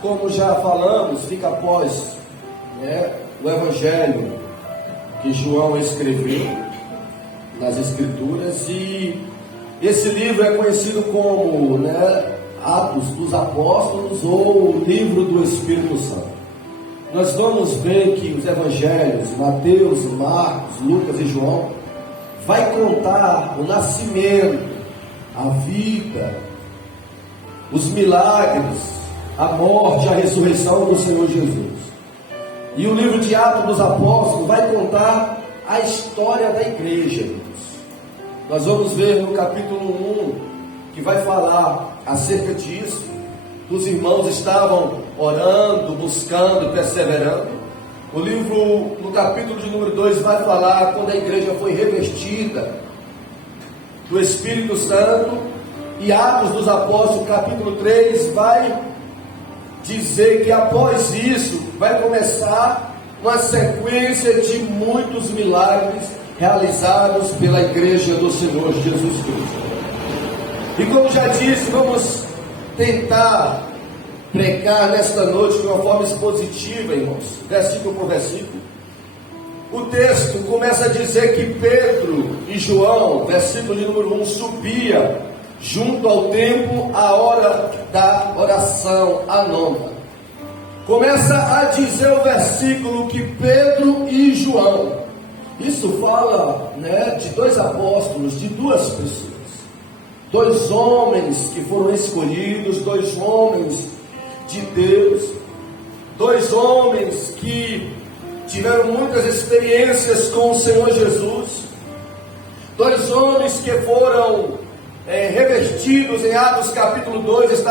Como já falamos, fica após o Evangelho que João escreveu nas Escrituras, e esse livro é conhecido como Atos dos Apóstolos ou Livro do Espírito Santo. Nós vamos ver que os Evangelhos, Mateus, Marcos, Lucas e João, vai contar o nascimento, a vida, os milagres, a morte, a ressurreição do Senhor Jesus. E o livro de Atos dos Apóstolos vai contar a história da igreja. Nós vamos ver no capítulo 1, que vai falar acerca disso. Os irmãos estavam orando, buscando, perseverando. O livro, no capítulo de número 2, vai falar quando a igreja foi revestida do Espírito Santo. E Atos dos Apóstolos, capítulo 3, vai dizer que após isso vai começar uma sequência de muitos milagres realizados pela igreja do Senhor Jesus Cristo. E como já disse, vamos tentar pregar nesta noite de uma forma expositiva, irmãos, versículo por versículo. O texto começa a dizer que Pedro e João, versículo de número 1, subia junto ao templo a hora da oração, a nona. Começa a dizer o versículo que Pedro e João, isso fala de dois apóstolos, de duas pessoas, dois homens que foram escolhidos, dois homens de Deus, dois homens que tiveram muitas experiências com o Senhor Jesus, dois homens que foram revestidos em Atos capítulo 2,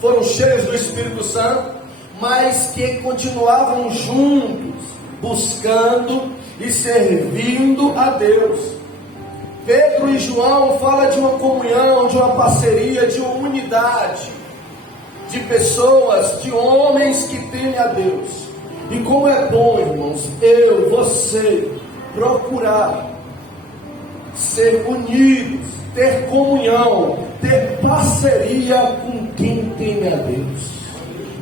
foram cheios do Espírito Santo, mas que continuavam juntos, buscando e servindo a Deus. Pedro e João falam de uma comunhão, de uma parceria, de uma unidade, de pessoas, de homens que temem a Deus. E como é bom, irmãos, você procurar ser unidos, ter comunhão, ter parceria com quem teme a Deus,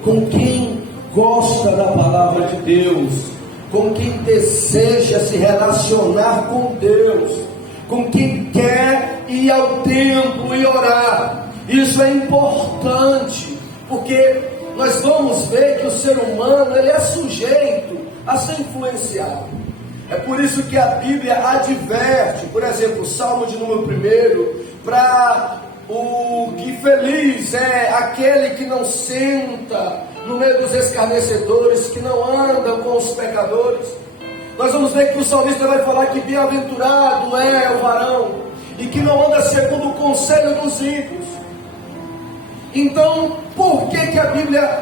com quem gosta da palavra de Deus, com quem deseja se relacionar com Deus, com quem quer ir ao templo e orar. Isso é importante, porque nós vamos ver que o ser humano ele é sujeito a ser influenciado. É por isso que a Bíblia adverte, por exemplo, o Salmo de número 1, para o que feliz é aquele que não senta no meio dos escarnecedores, que não anda com os pecadores. Nós vamos ver que o salmista vai falar que bem-aventurado é o varão, e que não anda segundo o conselho dos ímpios. Então, por que a Bíblia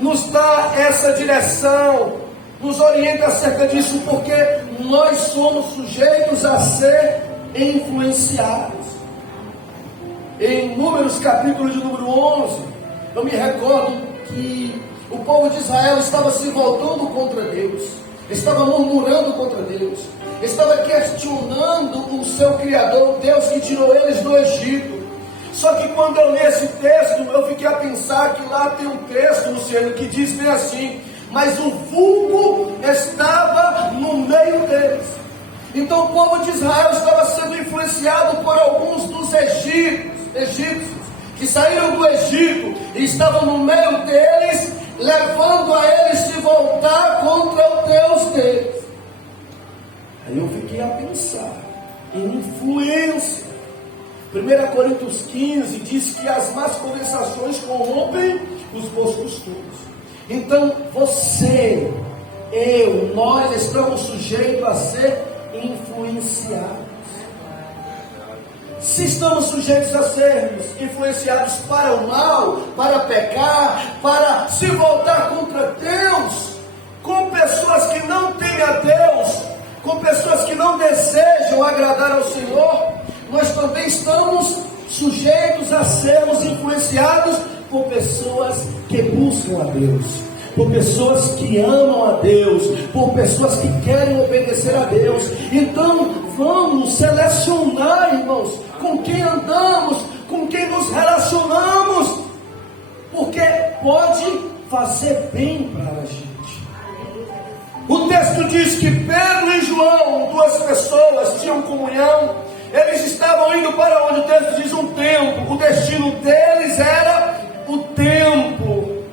nos dá essa direção, nos orienta acerca disso? Porque nós somos sujeitos a ser influenciados. Em Números capítulo de número 11, eu me recordo que o povo de Israel estava se voltando contra Deus, estava murmurando contra Deus, estava questionando o seu Criador, o Deus que tirou eles do Egito. Só que quando eu li esse texto, eu fiquei a pensar que lá tem um texto, Luciano, que diz bem assim: mas o vulgo estava no meio deles. Então o povo de Israel estava sendo influenciado por alguns dos egípcios, que saíram do Egito e estavam no meio deles, levando a eles se voltar contra o Deus deles. Aí eu fiquei a pensar em influência. 1 Coríntios 15 diz que as más conversações corrompem os bons costumes. Então você, nós estamos sujeitos a ser influenciados. Se estamos sujeitos a sermos influenciados para o mal, para pecar, para se voltar contra Deus, com pessoas que não têm a Deus, com pessoas que não desejam agradar ao Senhor, nós também estamos sujeitos a sermos influenciados por pessoas que buscam a Deus, por pessoas que amam a Deus, por pessoas que querem obedecer a Deus. Então vamos selecionar, irmãos, com quem andamos, com quem nos relacionamos, porque pode fazer bem para a gente. O texto diz que Pedro e João, duas pessoas, tinham comunhão. Eles estavam indo para onde? O texto diz um templo. O destino deles era o templo.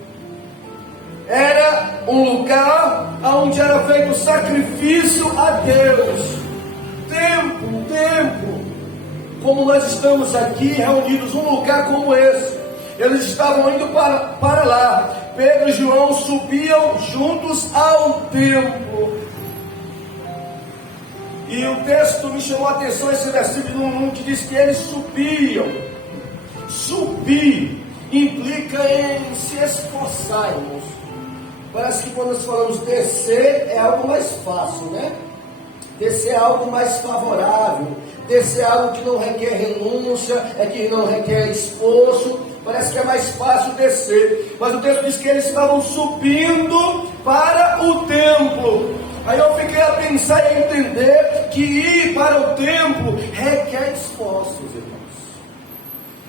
Era um lugar onde era feito sacrifício a Deus. Templo. Como nós estamos aqui reunidos, um lugar como esse. Eles estavam indo para lá. Pedro e João subiam juntos ao templo. E o texto me chamou a atenção, esse versículo 1, que diz que eles subiam. Subir implica em se esforçar, irmãos. Parece que quando nós falamos descer é algo mais fácil, né? Descer é algo mais favorável. Descer é algo que não requer renúncia, que não requer esforço. Parece que é mais fácil descer. Mas o texto diz que eles estavam subindo para o templo. Aí eu fiquei a pensar e a entender que ir para o templo requer esforços, irmãos.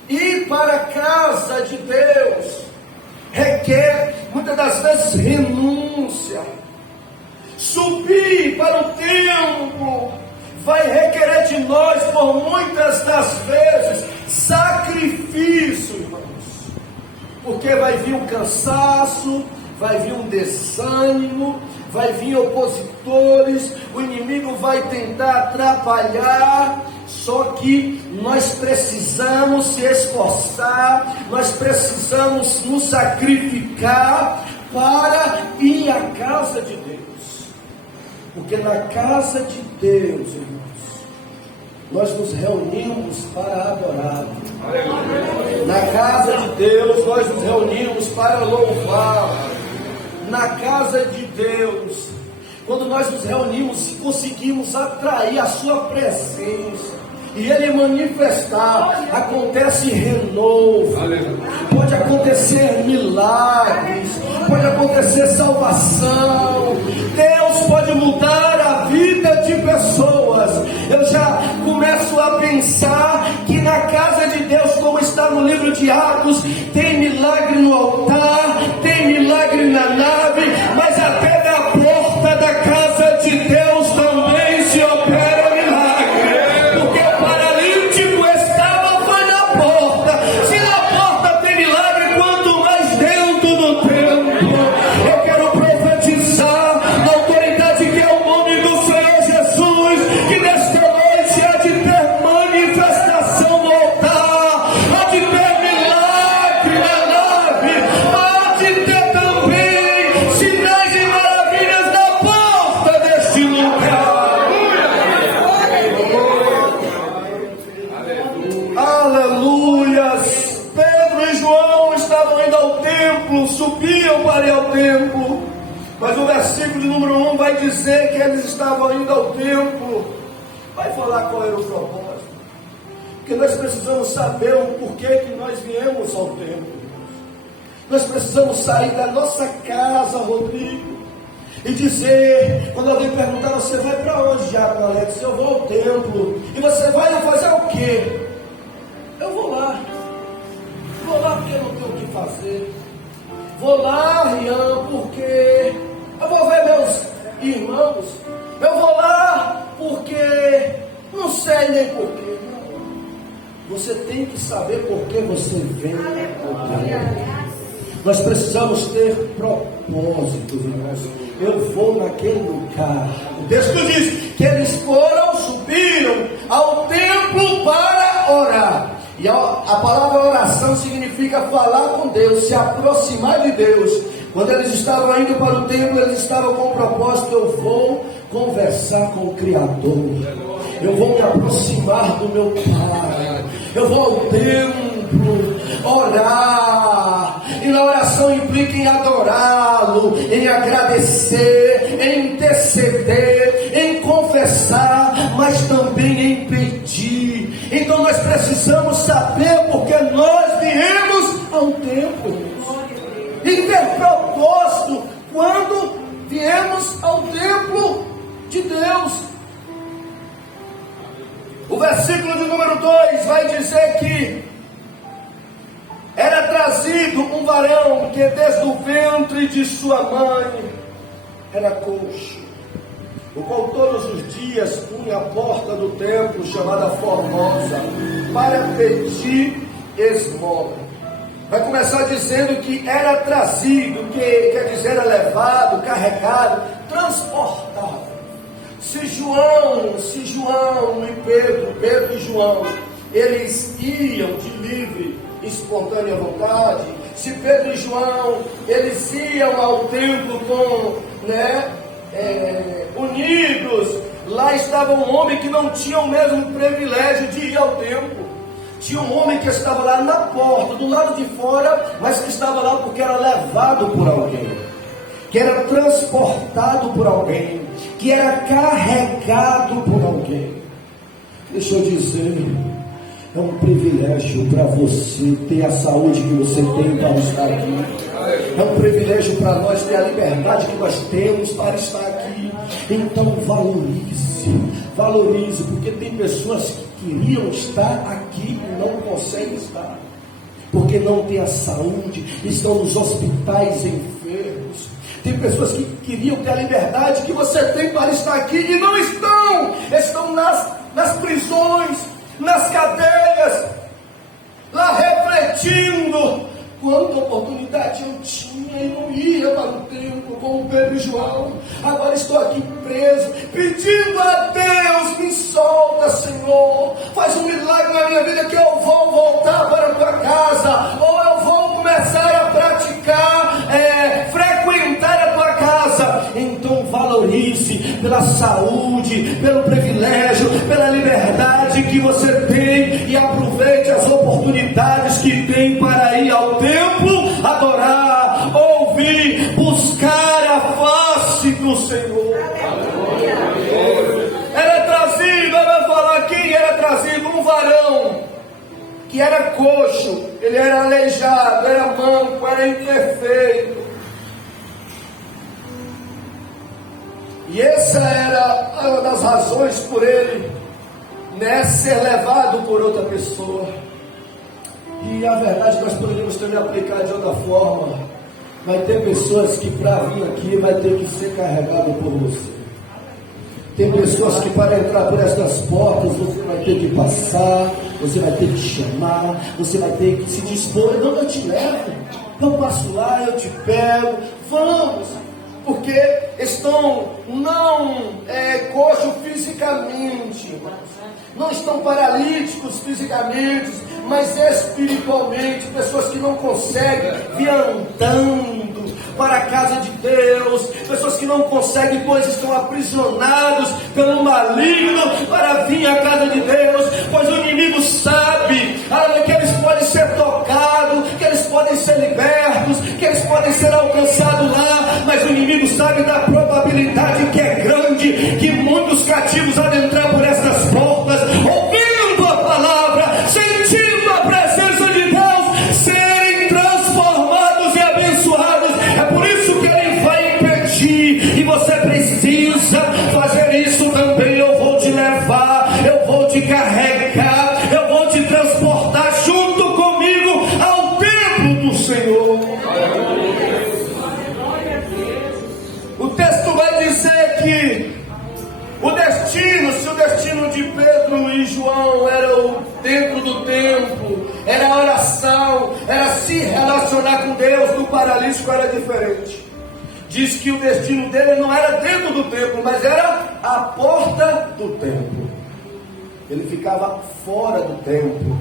Ir para a casa de Deus requer muitas das vezes renúncia. Subir para o templo vai requerer de nós, por muitas das vezes, sacrifício, irmãos. Porque vai vir um cansaço, vai vir um desânimo, vai vir opositores, o inimigo vai tentar atrapalhar. Só que nós precisamos se esforçar, nós precisamos nos sacrificar para ir à casa de Deus. Porque na casa de Deus, irmãos, nós nos reunimos para adorar. Na casa de Deus, nós nos reunimos para louvar. Na casa de Deus, quando nós nos reunimos, conseguimos atrair a sua presença e Ele manifestar, acontece renovo, pode acontecer milagres, pode acontecer salvação. Deus pode mudar a vida de pessoas. Eu já começo a pensar que na casa de Deus, como está no livro de Atos, tem milagre no altar, tem milagre na nave, mas até na porta da casa de Deus também se opera milagre. Porque o paralítico estava foi na porta. Se na porta tem milagre, quanto mais dentro do templo. Eu quero profetizar na autoridade que é o nome do Senhor Jesus, que nesta noite há de ter manifestação no altar, há de ter milagre na nave, há de ter também sinais e maravilhas na porta deste lugar. Aleluias! Pedro e João estavam indo ao templo, subiam para ir ao templo. Mas o versículo de número 1 vai dizer que eles estavam indo ao templo. Vai falar qual era o propósito. Porque nós precisamos saber o porquê que nós viemos ao templo. Nós precisamos sair da nossa casa, Rodrigo, e dizer, quando alguém perguntar, você vai para onde, Diácono Alex? Eu vou ao templo. E você vai fazer o quê? Eu vou lá. Vou lá porque eu não tenho o que fazer. Vou lá, Rian, porque eu vou ver meus irmãos. Eu vou lá porque não sei nem porquê. Você tem que saber por que você vem. Nós precisamos ter propósitos, irmãos. Eu vou naquele lugar. O texto diz que eles subiram ao templo para orar. E a palavra oração significa falar com Deus, se aproximar de Deus. Quando eles estavam indo para o templo, eles estavam com o propósito: eu vou conversar com o Criador, eu vou me aproximar do meu Pai, eu vou ao templo orar. E na oração implica em adorá-lo, em agradecer, em interceder, em confessar, mas também em pedir. Então nós precisamos saber porque nós viemos ao templo e ter propósito quando viemos ao templo de Deus. O versículo de número 2 vai dizer que era trazido trazido um varão que desde o ventre de sua mãe era coxo, o qual todos os dias punha a porta do templo, chamada Formosa, para pedir esmola. Vai começar dizendo que era trazido, que quer dizer era levado, carregado, transportado. Se João e Pedro e João, eles iam de livre, espontânea vontade, se Pedro e João, eles iam ao templo unidos, lá estava um homem que não tinha o mesmo privilégio de ir ao templo. Tinha um homem que estava lá na porta, do lado de fora, mas que estava lá porque era levado por alguém, que era transportado por alguém, que era carregado por alguém. Deixa eu dizer, é um privilégio para você ter a saúde que você tem para estar aqui. É um privilégio para nós ter a liberdade que nós temos para estar aqui. Então valorize, porque tem pessoas que queriam estar aqui e não conseguem estar, porque não tem a saúde, estão nos hospitais enfermos. Tem pessoas que queriam ter a liberdade que você tem para estar aqui e não estão nas prisões, nas cadeias, lá refletindo. Quanta oportunidade eu tinha e não ia para o templo com o Pedro e João. Agora estou aqui preso, pedindo a Deus, me solta, Senhor. Faz um milagre na minha vida que eu vou voltar para a tua casa, ou eu vou começar a praticar, frequentar a tua casa. Então valorize pela saúde, pelo privilégio, pela liberdade que você tem, e aproveite as oportunidades que tem para ir ao templo, adorar, ouvir, buscar a face do Senhor. Era trazido, eu vou falar quem era trazido, um varão que era coxo, ele era aleijado, era manco, era imperfeito. E essa era uma das razões por ele ser levado por outra pessoa. E a verdade nós poderíamos também aplicar de outra forma. Vai ter pessoas que para vir aqui vai ter que ser carregado por você. Tem pessoas que para entrar por estas portas você vai ter que passar, você vai ter que chamar, você vai ter que se dispor. Não, eu te levo, eu passo lá, eu te pego, vamos. Porque estão coxos fisicamente, não estão paralíticos fisicamente, mas espiritualmente, pessoas que não conseguem vir andando para a casa de Deus, pessoas que não conseguem, pois estão aprisionados pelo maligno para vir à casa de Deus, pois o inimigo sabe que eles podem ser tocados, que eles podem ser libertos, que eles podem ser alcançados lá, mas o inimigo sabe da probabilidade que é grande, que muitos cativos vão entrar por estas portas, ouvindo a palavra, sentindo a presença de Deus, serem transformados e abençoados. É por isso que ele vai impedir, e você precisa fazer isso também. Eu vou te levar, eu vou te carregar, eu vou te transportar junto comigo ao templo do Senhor. O texto vai dizer que se o destino de Pedro e João era o dentro do templo, era a oração, era se relacionar com Deus, do paralítico era diferente. Diz que o destino dele não era dentro do templo, mas era a porta do templo. Ele ficava fora do templo.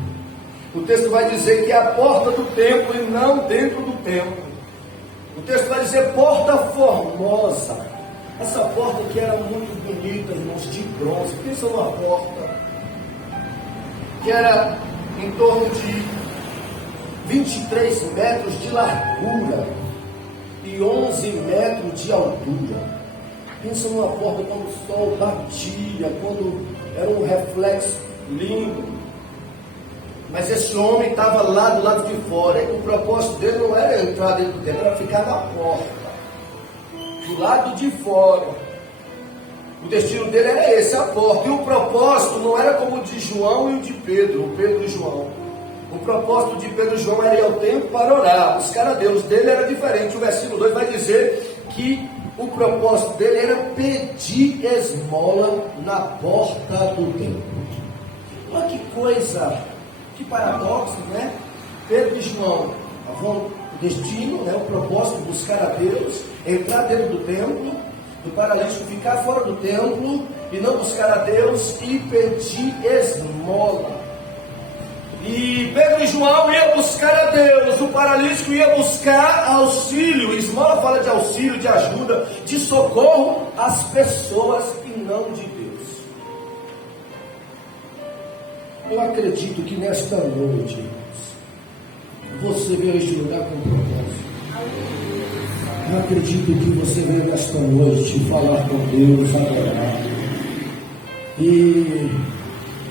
O texto vai dizer que é a porta do templo e não dentro do templo. O texto vai dizer porta formosa. Essa porta que era muito bonita, irmãos, de bronze. Pensa numa porta que era em torno de 23 metros de largura e 11 metros de altura. Pensa numa porta quando o sol batia, quando era um reflexo lindo. Mas esse homem estava lá do lado de fora, e o propósito dele não era entrar dentro dele, era ficar na porta, do lado de fora. O destino dele era esse, a porta. E o propósito não era como o de João e o de Pedro, o Pedro e João. O propósito de Pedro e João era ir ao templo para orar, buscar a Deus. Dele era diferente. O versículo 2 vai dizer que o propósito dele era pedir esmola na porta do templo. Olha que coisa, que paradoxo, né? Pedro e João vão o destino, né? O propósito, buscar a Deus, entrar dentro do templo, do paralítico ficar fora do templo e não buscar a Deus e pedir esmola. E Pedro e João iam buscar a Deus, o paralítico ia buscar auxílio. Esmola fala de auxílio, de ajuda, de socorro às pessoas e não de Deus. Eu acredito que nesta noite, você veio a este lugar com propósito. Eu acredito que você veio nesta noite falar com Deus, adorar. E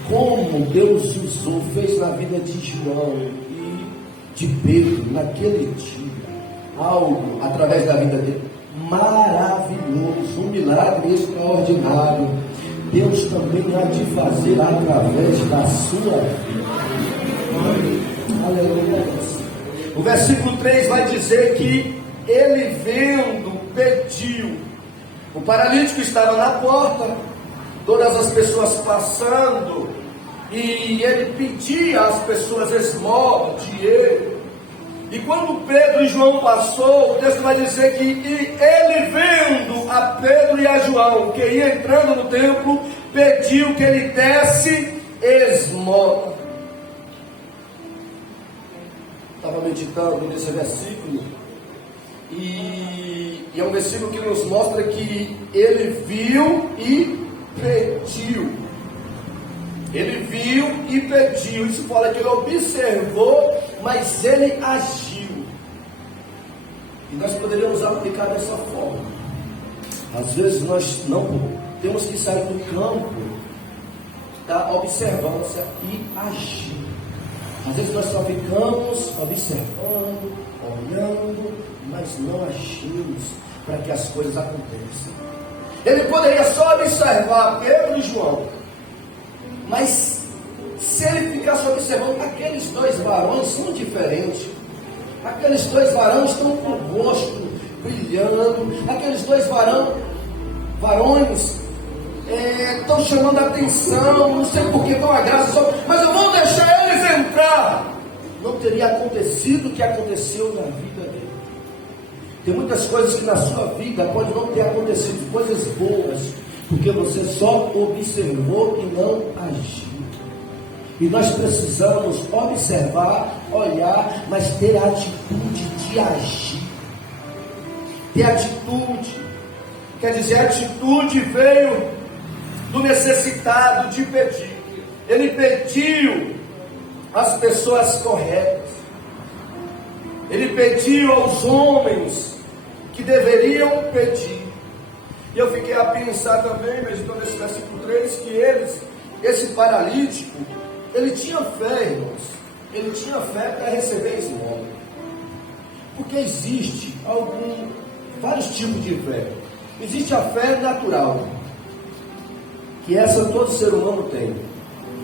como Deus usou, fez na vida de João e de Pedro naquele dia, algo através da vida dele maravilhoso, um milagre extraordinário. Deus também há de fazer através da sua vida. Aleluia. O versículo 3 vai dizer que ele vendo, pediu. O paralítico estava na porta, todas as pessoas passando, e ele pedia às pessoas esmola, dinheiro. E quando Pedro e João passou, o texto vai dizer que ele vendo a Pedro e a João, que ia entrando no templo, pediu que ele desse esmola. Estava meditando nesse versículo, e é um versículo que nos mostra que ele viu e pediu. Ele viu e pediu. Isso fala que ele observou, mas ele agiu. E nós poderíamos aplicar dessa forma. Às vezes nós não temos que sair do campo da observância e agir. Às vezes nós só ficamos observando, olhando, mas não agimos para que as coisas aconteçam. Ele poderia só observar Pedro e João, mas se ele ficasse observando, aqueles dois varões são diferentes. Aqueles dois varões estão com o rosto brilhando. Aqueles dois varões estão chamando a atenção. Não sei por que estão a graça só, mas eu vou deixar eles entrar. Não teria acontecido o que aconteceu na vida dele. Tem muitas coisas que na sua vida pode não ter acontecido, coisas boas, porque você só observou e não agiu. E nós precisamos observar, olhar, mas ter a atitude de agir. Ter atitude, quer dizer, a atitude veio do necessitado de pedir. Ele pediu às pessoas corretas. Ele pediu aos homens que deveriam pedir. E eu fiquei a pensar também, meditando nesse versículo 3, que esse paralítico, ele tinha fé, irmãos. Ele tinha fé para receber esmola. Porque existe vários tipos de fé. Existe a fé natural, que essa todo ser humano tem.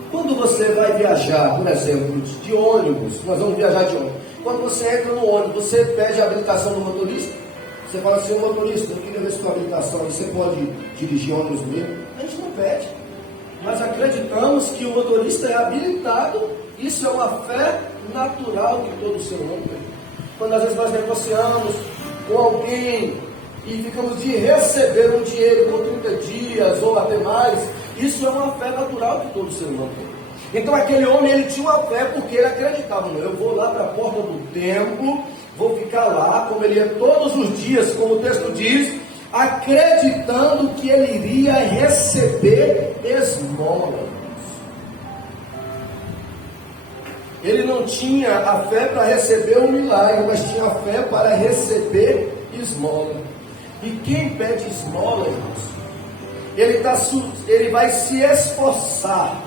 Quando você vai viajar, por exemplo, de ônibus, nós vamos viajar de ônibus. Quando você entra no ônibus, você pede a habilitação do motorista. Você fala assim: motorista, eu queria ver sua habilitação, você pode dirigir ônibus mesmo? A gente não pede, mas acreditamos que o motorista é habilitado. Isso é uma fé natural que todo ser humano tem. Quando às vezes nós negociamos com alguém e ficamos de receber um dinheiro por 30 dias ou até mais, isso é uma fé natural que todo ser humano tem. Então aquele homem, ele tinha uma fé porque ele acreditava: não, eu vou lá para a porta do templo, vou ficar lá, como ele ia todos os dias, como o texto diz, acreditando que ele iria receber esmolas. Ele não tinha a fé para receber um milagre, mas tinha a fé para receber esmola. E quem pede esmola, irmãos, ele vai se esforçar,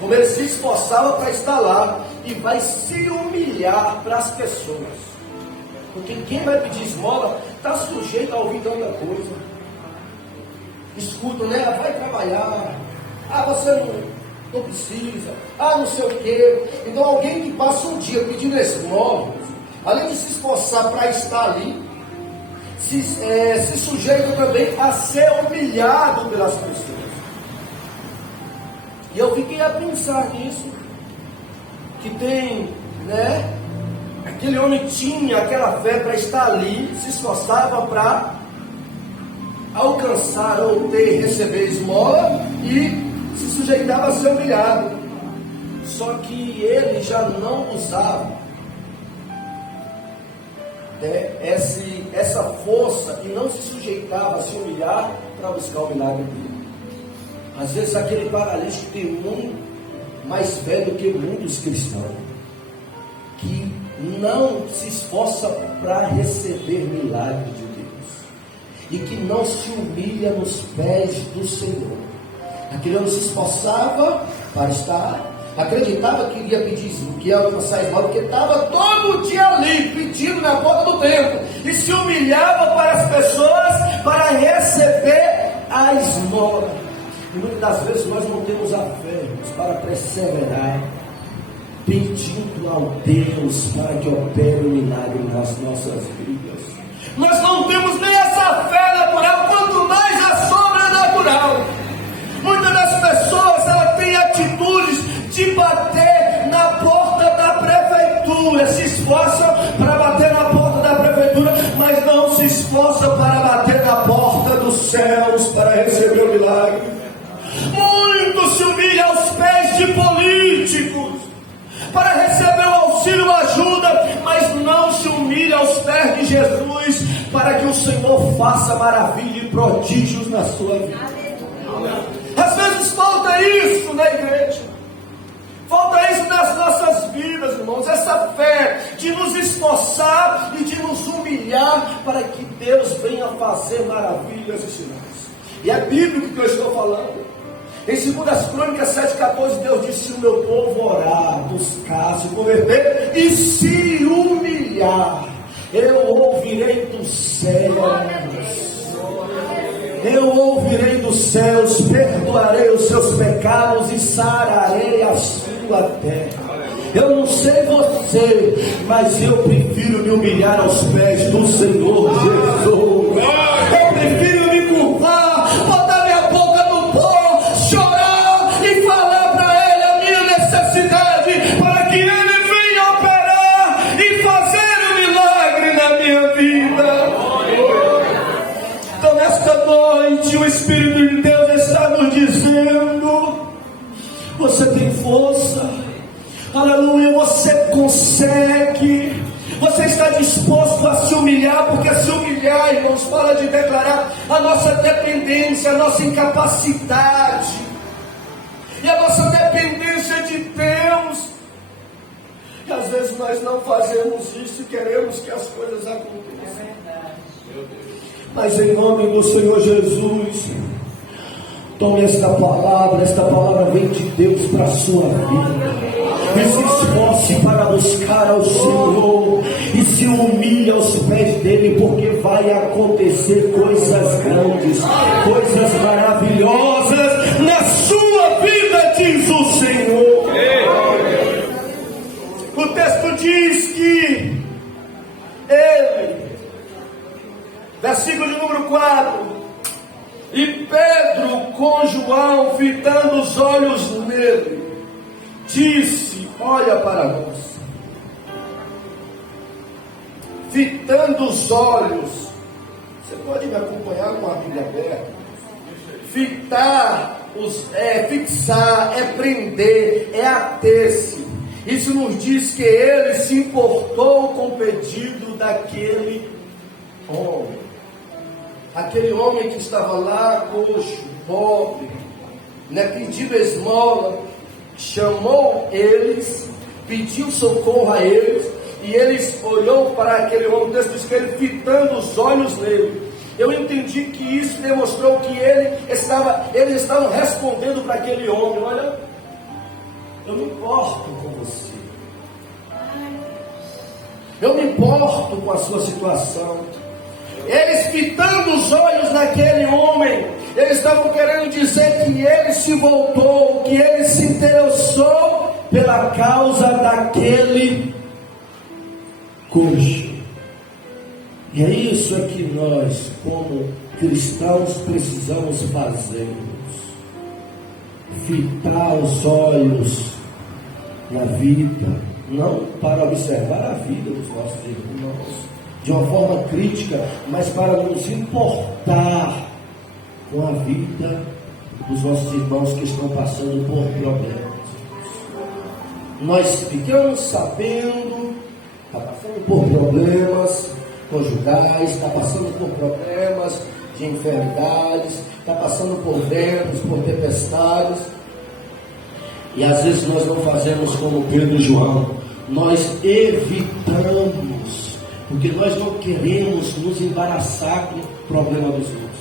como ele se esforçava para estar lá, e vai se humilhar para as pessoas. Porque quem vai pedir esmola está sujeito a ouvir tanta coisa. Escutam, né? Vai trabalhar. Você não precisa, não sei o quê. Então alguém que passa um dia pedindo esmolas, além de se esforçar para estar ali, se sujeita também a ser humilhado pelas pessoas. E eu fiquei a pensar nisso, que tem, aquele homem tinha aquela fé para estar ali, se esforçava para alcançar ou receber esmola e se sujeitava a ser humilhado. Só que ele já não usava essa força e não se sujeitava a se humilhar para buscar o milagre dele. Às vezes aquele paralítico tem muito mais fé do que muitos cristãos, que não se esforça para receber milagre de Deus e que não se humilha nos pés do Senhor. Aquele homem se esforçava para estar, acreditava que iria pedir, que ia alcançar esmola, porque estava todo dia ali, pedindo na porta do templo, e se humilhava para as pessoas para receber a esmola. E muitas das vezes nós não temos a fé para perseverar, pedindo ao Deus para que opere o milagre nas nossas vidas. Nós não temos nem essa fé natural, quanto mais a sobrenatural. Muitas das pessoas, elas têm atitudes de bater na porta da prefeitura, se esforçam para bater na porta da prefeitura, mas não se esforçam para bater na porta dos céus para receber o milagre. Muito se humilha aos pés de políticos para receber o auxílio, ajuda, mas não se humilha aos pés de Jesus para que o Senhor faça maravilha e prodígios na sua vida. Às vezes falta isso na igreja, falta isso nas nossas vidas, irmãos, essa fé de nos esforçar e de nos humilhar para que Deus venha fazer maravilhas e sinais. E é bíblico que eu estou falando. Em 2 Crônicas 7,14, Deus disse: se o meu povo orar, buscar, se converter e se humilhar, eu ouvirei dos céus. Eu ouvirei dos céus, perdoarei os seus pecados e sararei a sua terra. Eu não sei você, mas eu prefiro me humilhar aos pés do Senhor Jesus. Eu prefiro me curvar, botar minha boca no pó, chorar e falar para Ele a minha necessidade, para que Ele venha operar e fazer um milagre na minha vida. Então nesta noite o Espírito de Deus está nos dizendo: você tem força, aleluia, você consegue, você está disposto a se humilhar, porque se humilhar, irmãos, fala de declarar a nossa dependência, a nossa incapacidade e a nossa dependência de Deus. E às vezes nós não fazemos isso e queremos que as coisas aconteçam. Mas em nome do Senhor Jesus, tome esta palavra vem de Deus para a sua vida. E se esforce para buscar ao Senhor e se humilhe aos pés dele, porque vai acontecer coisas grandes, coisas maravilhosas na sua vida, diz o Senhor. O texto diz que ele, versículo de número 4, e Pedro com João, fitando os olhos nele, disse: olha para nós. Fitando os olhos, você pode me acompanhar com a Bíblia aberta? Fitar, fixar, é prender, é ater-se. Isso nos diz que ele se importou com o pedido daquele homem. Aquele homem que estava lá, coxo, pobre, pedindo esmola, chamou eles, pediu socorro a eles, e eles olhou para aquele homem. O texto diz que ele, fitando os olhos nele, eu entendi que isso demonstrou que eles estavam respondendo para aquele homem: olha, eu me importo com você, eu me importo com a sua situação, Eles fitando os olhos naquele homem, eles estavam querendo dizer que ele se voltou, que ele se interessou pela causa daquele coxo. E é isso que nós, como cristãos, precisamos fazer: fitar os olhos na vida, não para observar a vida dos nossos irmãos de uma forma crítica, mas para nos importar com a vida dos nossos irmãos que estão passando por problemas. Nós ficamos sabendo, está passando por problemas conjugais, está passando por problemas de enfermidades, está passando por ventos, por tempestades, e às vezes nós não fazemos como Pedro e João, nós evitamos, porque nós não queremos nos embaraçar com o problema dos outros,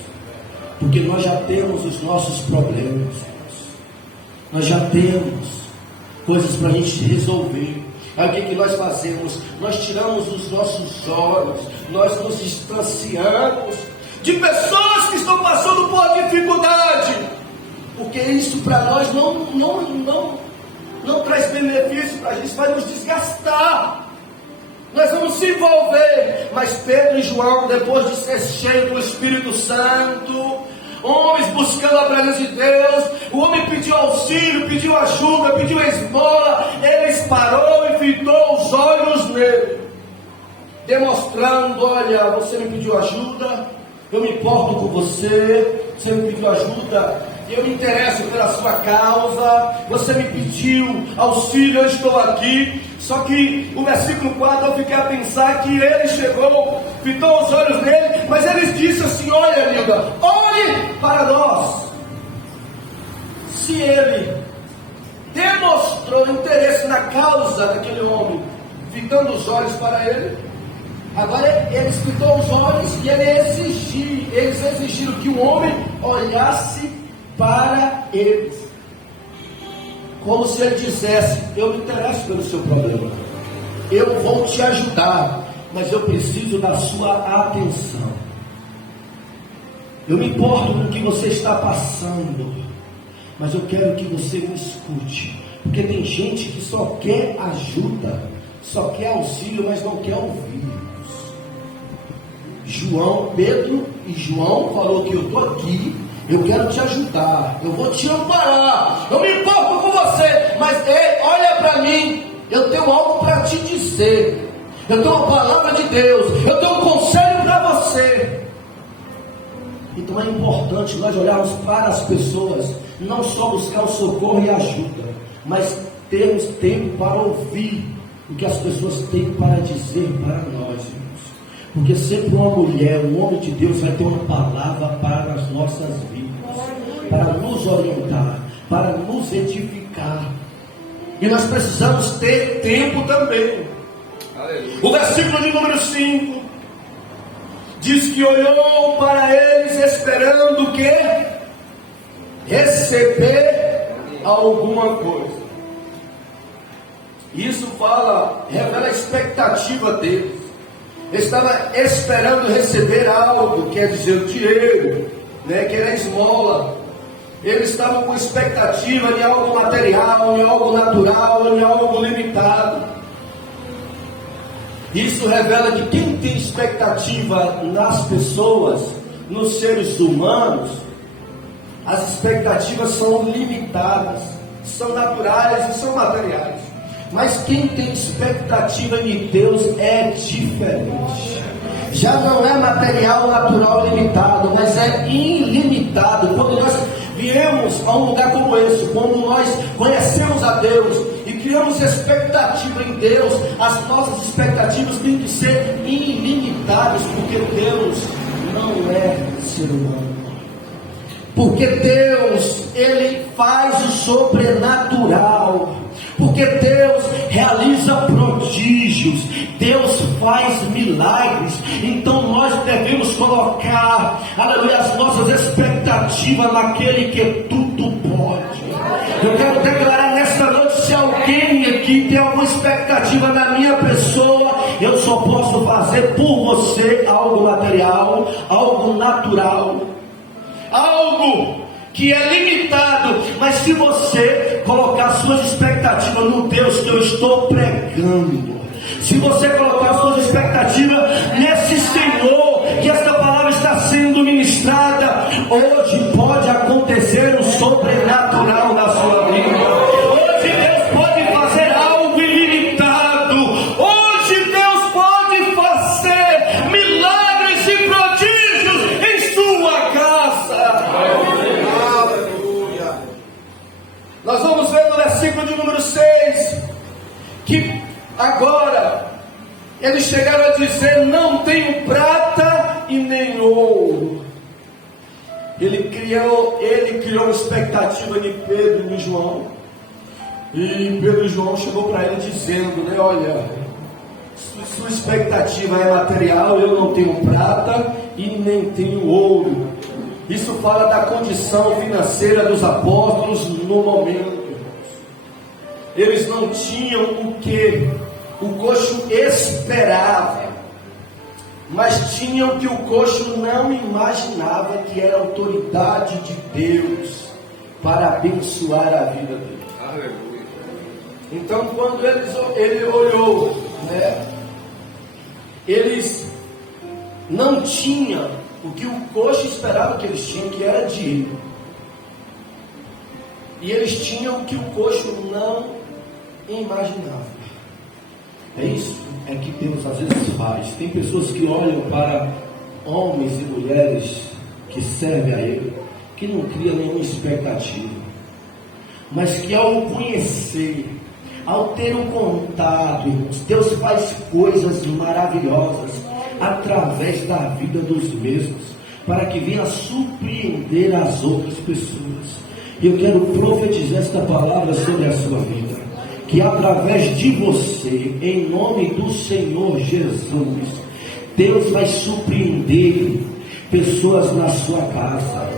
porque nós já temos os nossos problemas, nós já temos coisas para a gente resolver. Aí o que nós fazemos? Nós tiramos os nossos olhos, nós nos distanciamos de pessoas que estão passando por dificuldade, porque isso para nós não traz benefício para a gente, vai nos desgastar. Nós vamos se envolver. Mas Pedro e João, depois de ser cheios do Espírito Santo, homens buscando a presença de Deus, o homem pediu auxílio, pediu ajuda, pediu esmola, eles parou e fitou os olhos nele, demonstrando: olha, você me pediu ajuda, eu me importo com você, você me pediu ajuda, eu me interesso pela sua causa, você me pediu auxílio, eu estou aqui. Só que o versículo 4, eu fiquei a pensar que ele chegou, fitou os olhos nele, mas ele disse assim: olha, amiga, olhe para nós. Se ele demonstrou interesse na causa daquele homem, fitando os olhos para ele, agora eles fitou os olhos e eles exigiram que o homem olhasse para eles, como se ele dissesse: eu me interesso pelo seu problema, eu vou te ajudar, mas eu preciso da sua atenção, eu me importo com o que você está passando, mas eu quero que você me escute, porque tem gente que só quer ajuda, só quer auxílio, mas não quer ouvir. Pedro e João falou que eu estou aqui, eu quero te ajudar, eu vou te amparar, eu me importo com você, mas olha para mim, eu tenho algo para te dizer, eu tenho uma palavra de Deus, eu tenho um conselho para você. Então é importante nós olharmos para as pessoas, não só buscar o socorro e a ajuda, mas termos tempo para ouvir o que as pessoas têm para dizer para nós, irmãos. Porque sempre uma mulher, um homem de Deus vai ter uma palavra para as nossas vidas, para nos orientar, para nos edificar. E nós precisamos ter tempo também. Aleluia. O versículo de número 5 diz que olhou para eles esperando o quê? Receber alguma coisa. Isso revela a expectativa deles. Ele estava esperando receber algo, quer dizer, o dinheiro, que era esmola. Eles estavam com expectativa de algo material, de algo natural, de algo limitado. Isso revela que quem tem expectativa nas pessoas, nos seres humanos, as expectativas são limitadas, são naturais e são materiais. Mas quem tem expectativa em Deus é diferente. Já não é material, natural, limitado, mas é ilimitado. Quando nós viemos a um lugar como esse, quando nós conhecemos a Deus e criamos expectativa em Deus, as nossas expectativas têm que ser ilimitadas, porque Deus não é ser humano. Porque Deus, Ele faz o sobrenatural. Porque Deus realiza prodígios, Deus faz milagres. Então nós devemos colocar, aleluia, as nossas expectativas naquele que tudo pode. Eu quero declarar nesta noite: se alguém que tem alguma expectativa na minha pessoa, eu só posso fazer por você algo material, algo natural, algo que é limitado. Mas se você colocar suas expectativas no Deus que eu estou pregando, se você colocar suas expectativas nesse Senhor, que esta palavra está sendo ministrada, hoje pode acontecer o sobrenatural na sua vida. Hoje Deus pode fazer algo ilimitado. Hoje Deus pode fazer milagres e prodígios em sua casa. Aleluia. Nós vamos ver no versículo de número 6 que agora eles chegaram a dizer: não tenho prata e nem ouro. Ele criou uma expectativa de Pedro e de João. E Pedro e João chegou para ele dizendo, né, olha, sua expectativa é material, eu não tenho prata e nem tenho ouro. Isso fala da condição financeira dos apóstolos no momento. Eles não tinham o que o coxo esperava, mas tinham o que o coxo não imaginava, que era a autoridade de Deus para abençoar a vida dele. Aleluia. Então, quando ele olhou, né, eles não tinham o que o coxo esperava que eles tinham, que era dinheiro. E eles tinham o que o coxo não imaginava. É isso é que Deus às vezes faz. Tem pessoas que olham para homens e mulheres que servem a Ele, que não criam nenhuma expectativa, mas que ao conhecer, ao ter um contato, irmãos, Deus faz coisas maravilhosas através da vida dos mesmos, para que venha surpreender as outras pessoas. E eu quero profetizar esta palavra sobre a sua vida, que através de você, em nome do Senhor Jesus, Deus vai surpreender pessoas na sua casa.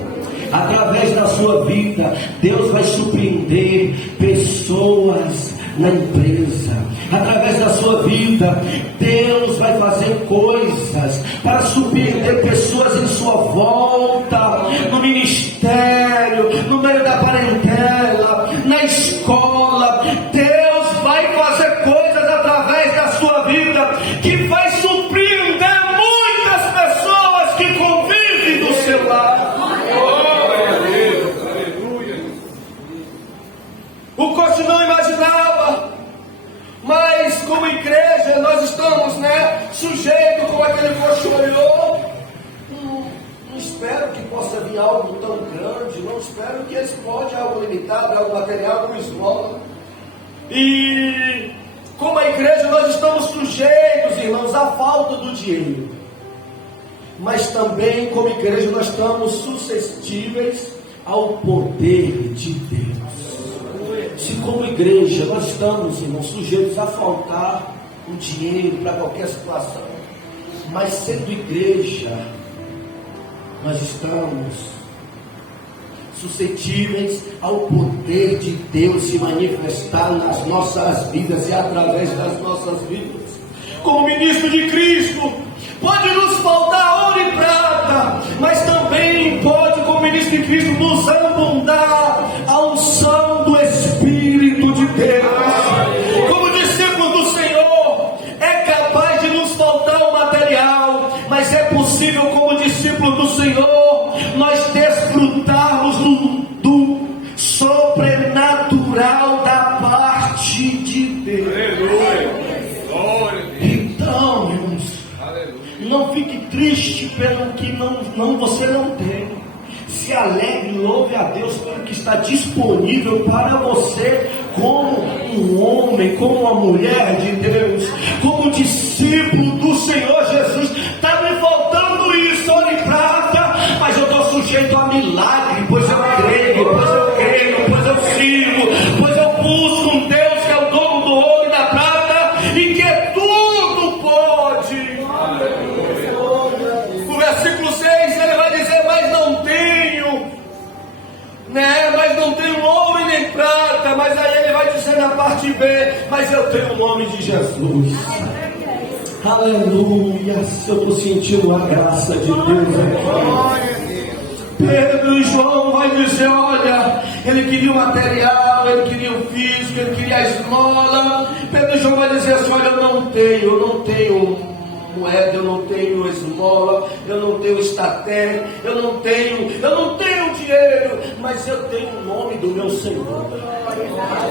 Através da sua vida, Deus vai surpreender pessoas na empresa. Através da sua vida, Deus vai fazer coisas para surpreender pessoas em sua volta, no ministério, no meio da parentela, na escola. Deus vai fazer coisas através da sua vida que vai surpreender muitas pessoas que convivem do seu lado. O coxo não imaginava, mas como igreja nós estamos, né, sujeitos, como aquele coxo olhou. Não espero que possa vir algo tão grande, não espero que explode algo limitado, algo material, algo esmola. E como a igreja nós estamos sujeitos, irmãos, à falta do dinheiro, mas também como igreja nós estamos suscetíveis ao poder de Deus. Se como igreja nós estamos, irmãos, sujeitos a faltar o dinheiro para qualquer situação, mas sendo igreja, nós estamos suscetíveis ao poder de Deus se manifestar nas nossas vidas e através das nossas vidas. Como ministro de Cristo, pode nos faltar ouro e prata, mas também pode, como ministro de Cristo, nos abundar a unção do Espírito de Deus. Como discípulos do Senhor, é capaz de nos faltar o material, mas é possível, como discípulos do Senhor, nós desfrutarmos do sobrenatural da parte de Deus. Então, irmãos, não fique triste pelo que você não tem. Se alegre, louve a Deus pelo que está disponível para você, como um homem, como uma mulher de Deus, como discípulo do Senhor Jesus. Está me faltando isso, ouro e prata, mas eu estou sujeito a milagre, pois eu creio, pois eu sirvo, pois eu busco um Deus que é o dono do ouro e da prata e que tudo pode. O versículo 6 ele vai dizer: mas não tenho, né? Mas não tenho ouro e nem prata. Mas aí ele vai dizer na parte B: mas nome de Jesus. Aleluia. Eu estou sentindo a graça de Deus aqui. Pedro e João vai dizer: olha, ele queria o material, ele queria o físico, ele queria a esmola. Pedro e João vai dizer assim: olha, eu não tenho moeda, eu não tenho esmola, eu não tenho estaté, eu não tenho dinheiro, mas eu tenho o nome do meu Senhor,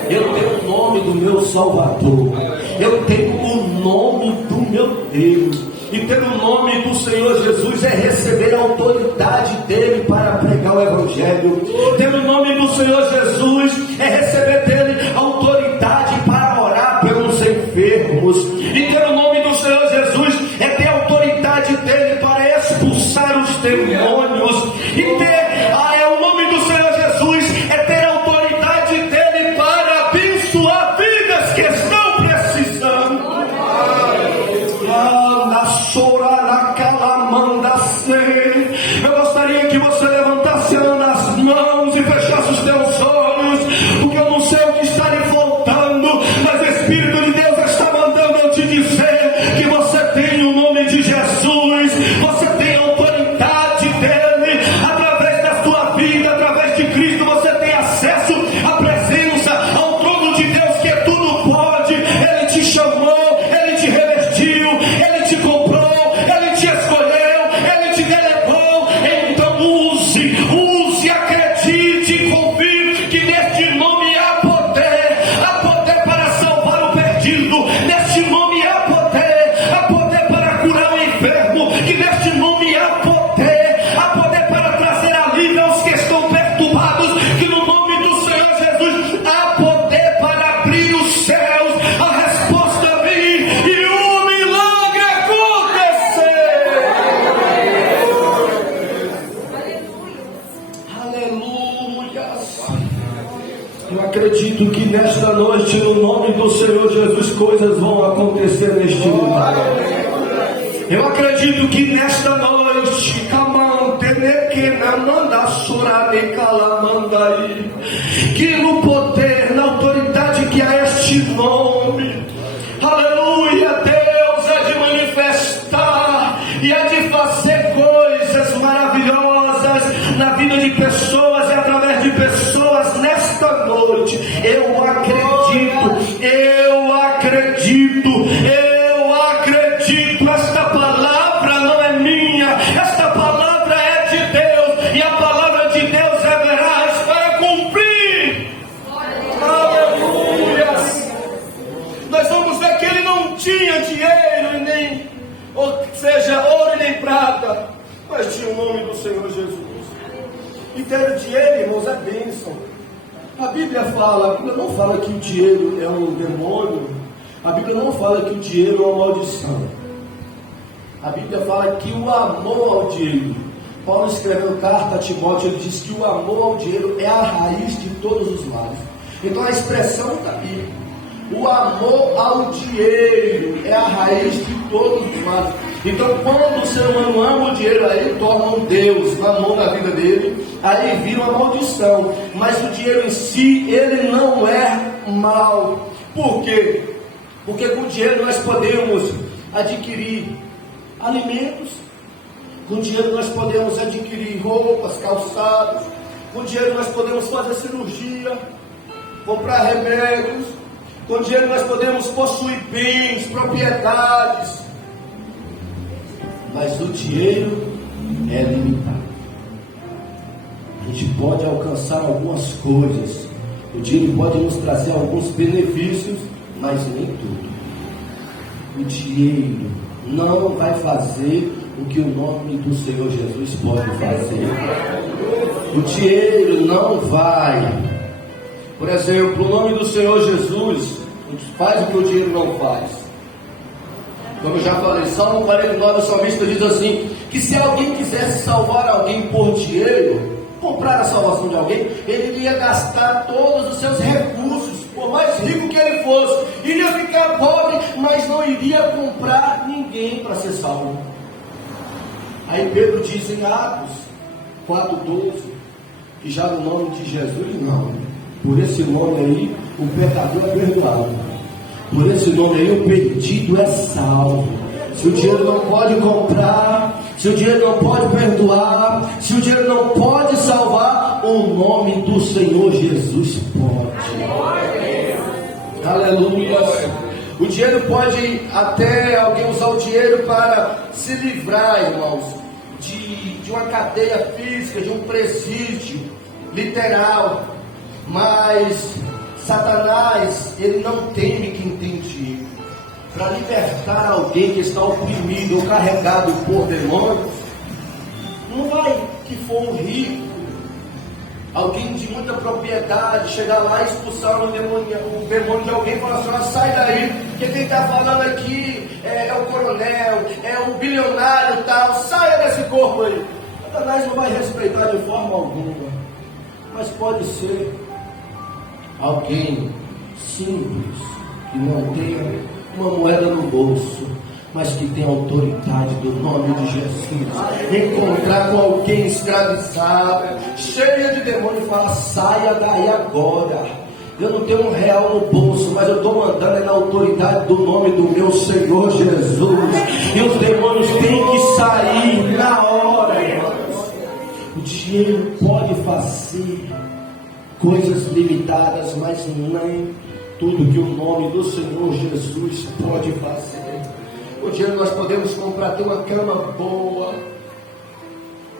eu tenho o nome do meu Salvador, eu tenho o nome do meu Deus. E ter o nome do Senhor Jesus é receber a autoridade dele para pregar o Evangelho. Ter o nome do Senhor Jesus é receber dele a autoridade para orar pelos enfermos. E ter o nome do Senhor Jesus é ter a autoridade dele para expulsar os demônios. E ter o nome do Senhor Jesus é ter a autoridade dele para abençoar vidas que estão precisando. Eu gostaria que você levantasse as mãos e fechasse os teus olhos, porque eu não sei o que está lhe faltando, mas o Espírito de Deus está mandando eu te dizer que você tem o nome de Jesus, você tem a autoridade dele, através da sua vida, através de Cristo, você tem acesso à presença, ao trono de Deus que tudo pode. Ele te chamou, ele te revestiu, ele te comprou, ele te escolheu, ele te delegou. Então use, acredite, confie que neste nome há poder para salvar o perdido, neste nome há poder para curar o enfermo, que neste nome há poder para trazer alívio aos que estão perturbados, que no nome do Senhor Jesus há poder para abrir os céus, a resposta vir e o milagre acontecer. Aleluia. Eu acredito que nesta noite, no nome do Senhor Jesus, coisas vão acontecer neste lugar. Eu acredito que nesta noite, que no poder, na autoridade que há este nome, aleluia, Deus há de manifestar e há de fazer coisas maravilhosas na vida de pessoas e através de pessoas nesta noite. Eu acredito, esta palavra não é minha, esta palavra é de Deus, e a palavra de Deus é veraz para cumprir. Aleluia. Nós vamos ver que ele não tinha dinheiro, nem, ou seja, ouro e nem prata, mas tinha o nome do Senhor Jesus. E ter dinheiro, irmãos, é bênção. A Bíblia não fala que o dinheiro é um demônio. A Bíblia não fala que o dinheiro é uma maldição. A Bíblia fala que o amor ao dinheiro, Paulo escrevendo carta a Timóteo, ele diz que o amor ao dinheiro é a raiz de todos os males. Então a expressão da Bíblia, o amor ao dinheiro é a raiz de todos os males. Então quando o ser humano ama o dinheiro, aí ele torna um Deus na mão da vida dele, aí vira uma maldição. Mas o dinheiro em si, ele não é mal. Por quê? Porque com o dinheiro nós podemos adquirir alimentos, com o dinheiro nós podemos adquirir roupas, calçados, com o dinheiro nós podemos fazer cirurgia, comprar remédios, com o dinheiro nós podemos possuir bens, propriedades, mas o dinheiro é limitado. A gente pode alcançar algumas coisas, o dinheiro pode nos trazer alguns benefícios, mas nem tudo. O dinheiro não vai fazer o que o nome do Senhor Jesus pode fazer. O dinheiro não vai. Por exemplo, o nome do Senhor Jesus faz o que o dinheiro não faz. Como eu já falei, Salmo 49, o salmista diz assim, que se alguém quisesse salvar alguém por dinheiro, comprar a salvação de alguém, ele iria gastar todos os seus recursos, por mais rico que ele fosse, iria ficar pobre, mas não iria comprar ninguém para ser salvo. Aí Pedro diz em Atos 4,12, que já no nome de Jesus não, por esse nome aí, o pecador é perdoado. Por esse nome aí, o perdido é salvo. Se o dinheiro não pode comprar, se o dinheiro não pode perdoar, se o dinheiro não pode salvar, o nome do Senhor Jesus pode. Aleluia. O dinheiro pode até alguém usar o dinheiro para se livrar, irmãos, de uma cadeia física, de um presídio literal. Mas Satanás, ele não teme quem tem dinheiro. Para libertar alguém que está oprimido ou carregado por demônios, não vai que for um rico, alguém de muita propriedade, chegar lá e expulsar o demônio de alguém e falar assim: sai daí, porque quem está falando aqui é o coronel, é o bilionário e tal, saia desse corpo aí. Satanás não vai respeitar de forma alguma, mas pode ser alguém simples, que não tenha uma moeda no bolso, mas que tem autoridade do nome de Jesus. Encontrar com alguém escravizado, cheia de demônio, e falar: saia daí agora. Eu não tenho R$1 no bolso, mas eu estou mandando na autoridade do nome do meu Senhor Jesus. E os demônios têm que sair na hora, irmãos. O dinheiro pode fazer coisas limitadas, mas nem tudo que o nome do Senhor Jesus pode fazer. O dinheiro nós podemos comprar ter uma cama boa,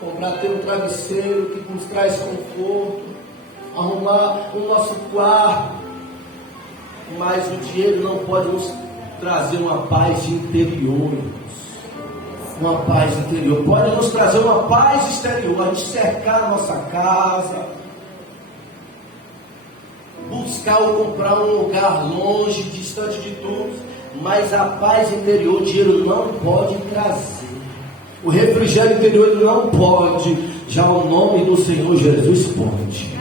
comprar ter um travesseiro que nos traz conforto, arrumar o nosso quarto, mas o dinheiro não pode nos trazer uma paz interior. Uma paz interior pode nos trazer uma paz exterior, a gente cercar a nossa casa, buscar ou comprar um lugar longe, distante de todos, mas a paz interior o dinheiro não pode trazer. O refrigério interior ele não pode, já o nome do Senhor Jesus pode.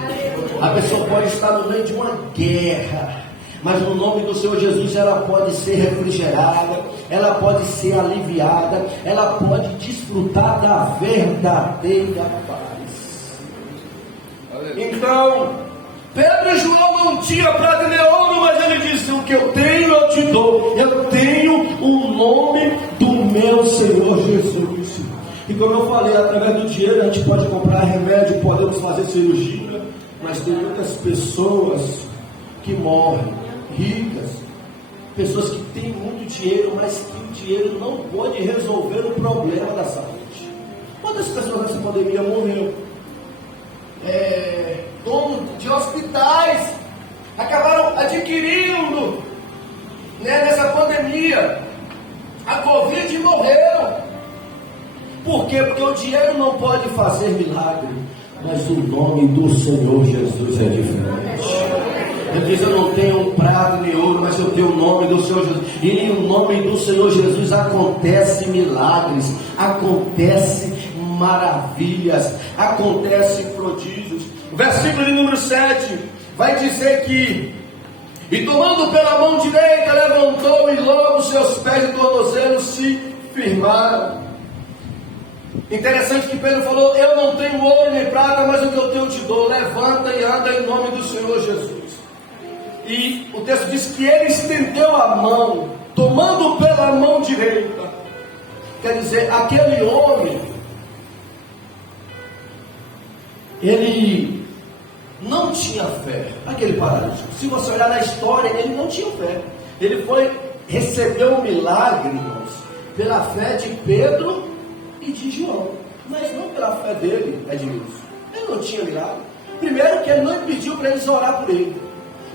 A pessoa pode estar no meio de uma guerra, mas no nome do Senhor Jesus ela pode ser refrigerada, ela pode ser aliviada, ela pode desfrutar da verdadeira paz. Então, Pedro e João não tinham prata nem ouro, mas ele disse: o que eu tenho eu te dou. Eu tenho o nome do meu Senhor Jesus. E como eu falei, através do dinheiro a gente pode comprar remédio, podemos fazer cirurgia, mas tem muitas pessoas que morrem, ricas, pessoas que têm muito dinheiro, mas que o dinheiro não pode resolver o problema da saúde. Quantas pessoas nessa pandemia morreram? Donos de hospitais acabaram adquirindo, nessa pandemia, a Covid e morreram. Por quê? Porque o dinheiro não pode fazer milagre, mas o nome do Senhor Jesus é diferente. Ele diz: eu não tenho prata nem ouro, mas eu tenho o nome do Senhor Jesus. E no nome do Senhor Jesus acontece milagres, acontece maravilhas, acontece prodígios. O versículo de número 7 vai dizer que: e tomando pela mão direita, levantou, e logo seus pés e tornozelos se firmaram. Interessante que Pedro falou: eu não tenho ouro nem prata, mas o que eu tenho te dou. Levanta e anda em nome do Senhor Jesus. E o texto diz que ele estendeu a mão, tomando pela mão direita. Quer dizer, aquele homem, ele não tinha fé. Aquele paralítico, se você olhar na história, ele não tinha fé. Ele recebeu um milagre, irmãos, pela fé de Pedro e de João, mas não pela fé dele, Edmilson. Ele não tinha milagre. Primeiro que ele não pediu para eles orar por ele,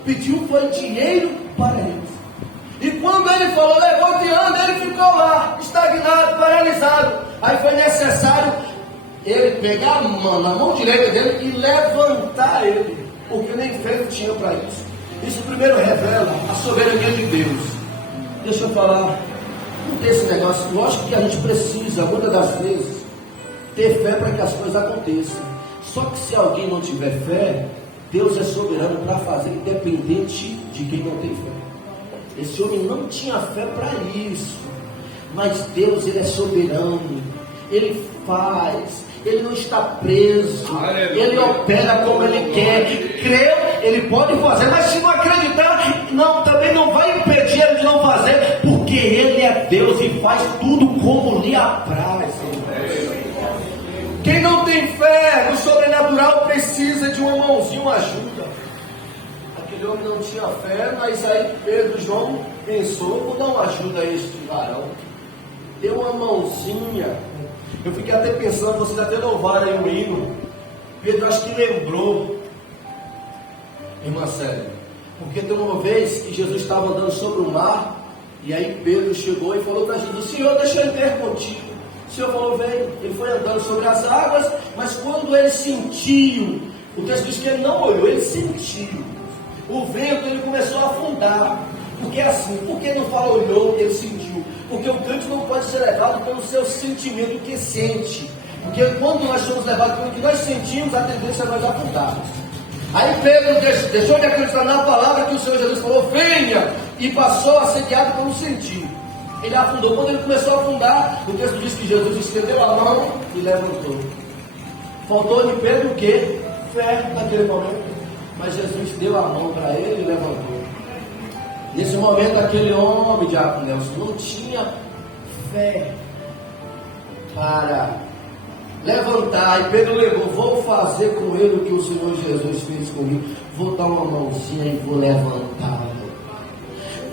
pediu foi dinheiro para eles. E quando ele falou: levanta e anda, ele ficou lá, estagnado, paralisado. Aí foi necessário ele pegar a mão, na mão direita dele e levantar ele, porque nem fé tinha para isso. Isso primeiro revela a soberania de Deus. Deixa eu falar, não tem esse negócio. Lógico que a gente precisa, muitas das vezes, ter fé para que as coisas aconteçam. Só que se alguém não tiver fé, Deus é soberano para fazer, independente de quem não tem fé. Esse homem não tinha fé para isso, mas Deus, ele é soberano, ele faz, ele não está preso, ele opera como ele quer. Crer, ele pode fazer, mas se não acreditar, não, também não vai impedir Ele é Deus e faz tudo como lhe apraz. Quem não tem fé no sobrenatural precisa de uma mãozinha, uma ajuda. Aquele homem não tinha fé, mas aí Pedro e João pensou: vou dar uma ajuda a este varão. Deu uma mãozinha. Eu fiquei até pensando, vocês até louvaram aí o hino. Pedro acho que lembrou, irmã Célia, porque tem uma vez que Jesus estava andando sobre o mar, e aí Pedro chegou e falou para Jesus: Senhor, deixa eu ir contigo. O Senhor falou: vem. Ele foi andando sobre as águas, mas quando ele sentiu, o texto diz que ele não olhou, ele sentiu o vento, ele começou a afundar. Porque é assim, por que não fala olhou, ele sentiu? Porque o crente não pode ser levado pelo seu sentimento que sente. Porque quando nós somos levados pelo que nós sentimos, a tendência é nós afundarmos. Aí Pedro deixou de acreditar na palavra que o Senhor Jesus falou: venha, e passou a ser guiado pelo sentir. Ele afundou. Quando ele começou a afundar, o texto diz que Jesus estendeu a mão e levantou. Faltou de Pedro o quê? Fé naquele momento. Mas Jesus deu a mão para ele e levantou. Nesse momento, aquele homem, Diácono Nelson, não tinha fé para levantar. E Pedro levou: vou fazer com ele o que o Senhor Jesus fez comigo. Vou dar uma mãozinha e vou levantar.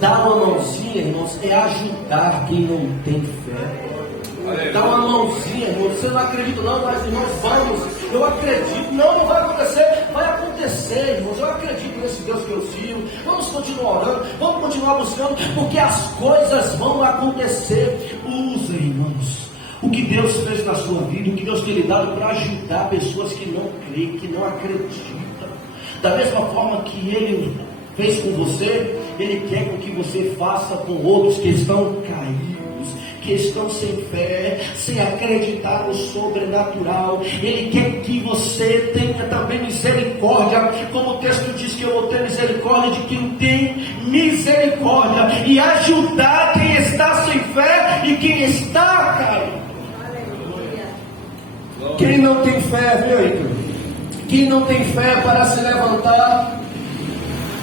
Dar uma mãozinha, irmãos, é ajudar quem não tem fé. Dá uma mãozinha, irmão. Você não acredita não, mas irmãos, vamos. Eu acredito. Não vai acontecer. Vai acontecer, irmãos. Eu acredito nesse Deus que eu sirvo. Vamos continuar orando, vamos continuar buscando, porque as coisas vão acontecer. Use, irmãos, o que Deus fez na sua vida, o que Deus tem lhe dado para ajudar pessoas que não creem, que não acreditam. Da mesma forma que Ele fez com você, Ele quer com que você faça com outros que estão caídos, que estão sem fé, sem acreditar no sobrenatural. Ele quer que você tenha também misericórdia, como o texto diz que eu vou ter misericórdia de quem tem misericórdia, e ajudar quem está sem fé e quem está caído. Quem não tem fé, viu aí? Quem não tem fé para se levantar,